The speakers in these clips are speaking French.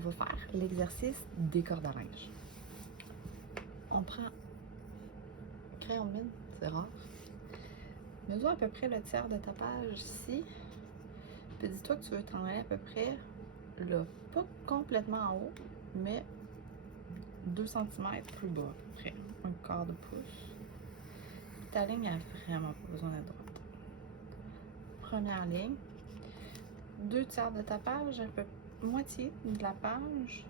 va faire l'exercice des cordes à linge. On prend crayon de mine, c'est rare. Mesure à peu près le tiers de ta page ici. Puis dis-toi que tu veux t'en aller à peu près là, pas complètement en haut, mais 2 cm plus bas, à peu près, un quart de pouce. Ta ligne a vraiment pas besoin d'être droite. Première ligne, 2 tiers de ta page, un peu moitié de la page,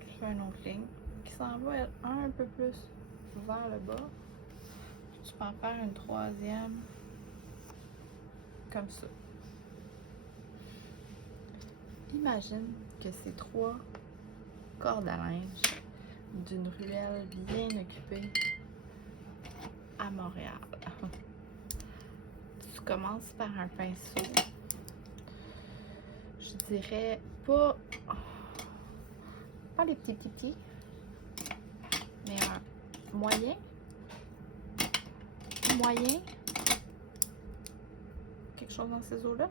tu fais une autre ligne qui s'en va un peu plus vers le bas. Tu peux en faire une troisième comme ça. Imagine que c'est 3 cordes à linge d'une ruelle bien occupée à Montréal. Tu commences par un pinceau, je dirais pas les petits, mais un moyen, quelque chose dans ces eaux-là.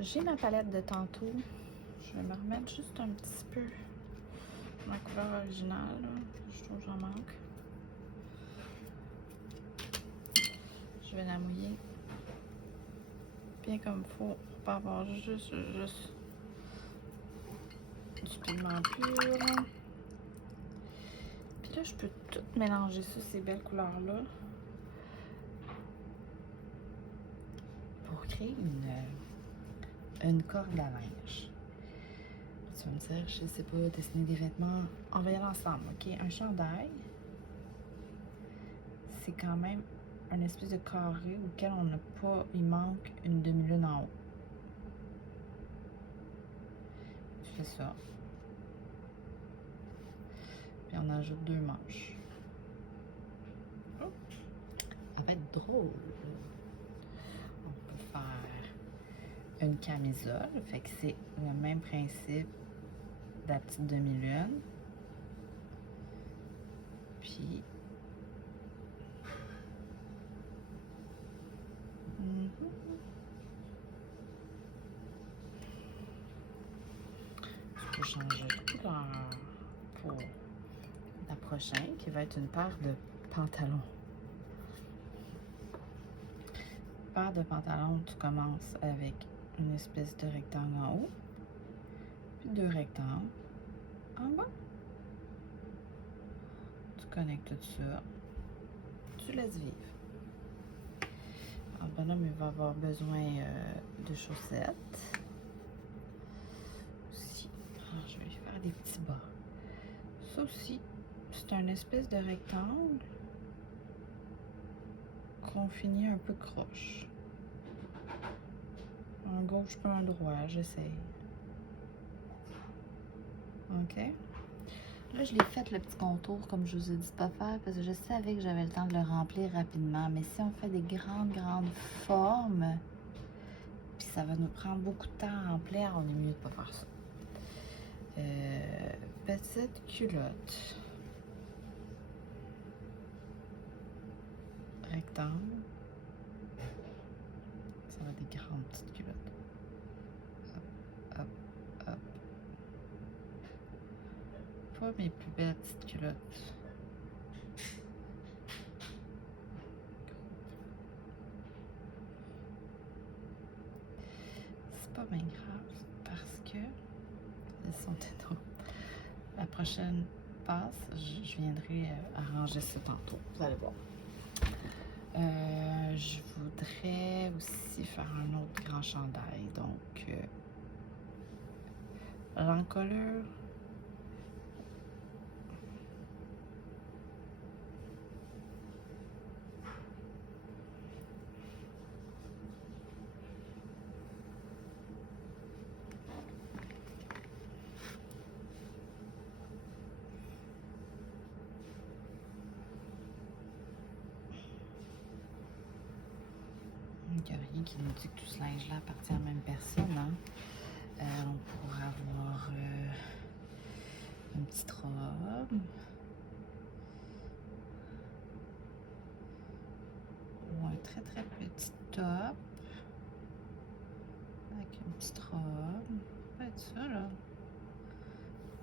J'ai ma palette de tantôt. Je vais me remettre juste un petit peu ma couleur originale. Là. Je trouve que j'en manque. Je vais la mouiller bien comme il faut pour pas avoir juste du pigment pur. Puis là, je peux tout mélanger ça, ces belles couleurs-là, pour créer une corde à linge. Tu vas me dire, je sais pas, dessiner des vêtements. On va y aller ensemble, ok? Un chandail, c'est quand même un espèce de carré auquel on n'a pas, il manque une demi-lune en haut. Tu fais ça. Puis on ajoute 2 manches. Oh, ça va être drôle. On peut faire une camisole, fait que c'est le même principe de la petite demi-lune. Puis tu peux changer de couleur pour la prochaine qui va être une paire de pantalons. Paire de pantalons, tu commences avec une espèce de rectangle en haut, puis 2 rectangles en bas. Tu connectes tout ça, tu laisses vivre. Alors, bonhomme, il va avoir besoin de chaussettes. Aussi. Alors, je vais lui faire des petits bas. Ça aussi, c'est un espèce de rectangle qu'on finit un peu croche. Un gauche pas un droit, j'essaye. OK? Là, je l'ai fait le petit contour comme je vous ai dit de pas faire parce que je savais que j'avais le temps de le remplir rapidement. Mais si on fait des grandes formes, puis ça va nous prendre beaucoup de temps à remplir, on est mieux de pas faire ça. Petite culotte. Rectangle. Ça va être des grandes petites culottes. Hop, hop, hop. Pas mes plus belles petites culottes. C'est pas bien grave parce que elles sont énormes. La prochaine passe, je viendrai arranger ça tantôt. Vous allez voir. Je voudrais aussi faire un autre grand chandail. Donc, l'encolure. Il n'y a rien qui nous dit que tout ce linge-là appartient à la même personne. Hein? On pourrait avoir une petite robe. Ou un très très petit top. Avec une petite robe. Ça peut être ça là.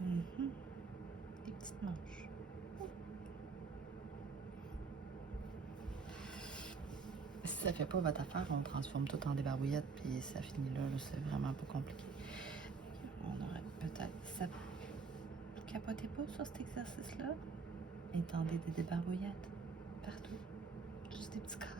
Des petites manches. Si ça fait pas votre affaire, on transforme tout en débarbouillette puis ça finit là, c'est vraiment pas compliqué. On aurait peut-être... Ça... Capotez pas sur cet exercice-là. Étendez des débarbouillettes partout. Juste des petits carrés.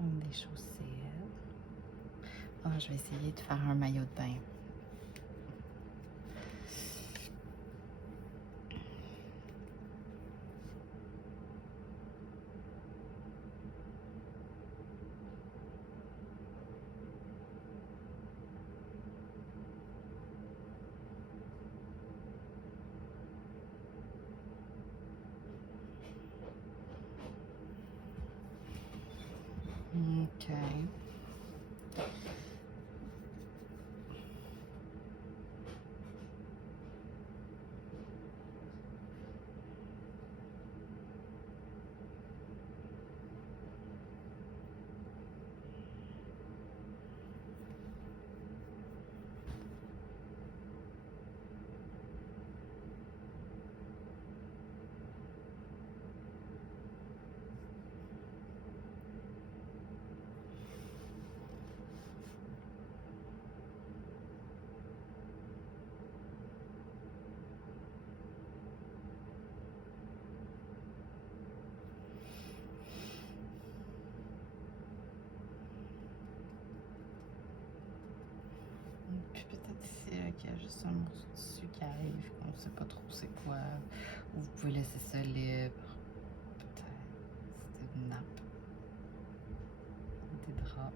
Des chaussettes. Ah, je vais essayer de faire un maillot de bain. OK. Puis peut-être ici qu'il y a juste un morceau de tissu qui arrive, qu'on ne sait pas trop c'est quoi. Ou vous pouvez laisser ça libre. Peut-être. C'est une nappe. Des draps.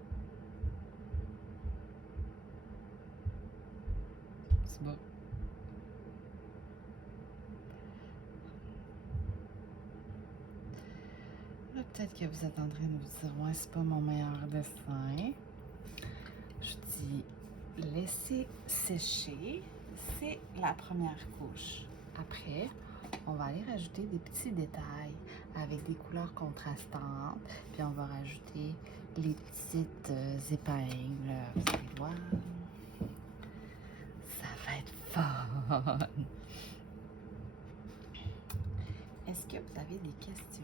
C'est beau. Là, peut-être que vous êtes en train de vous dire, ouais, c'est pas mon meilleur dessin. Je dis, laissez sécher. C'est la première couche. Après, on va aller rajouter des petits détails avec des couleurs contrastantes. Puis on va rajouter les petites épingles. Vous allez voir. Ça va être fun. Est-ce que vous avez des questions?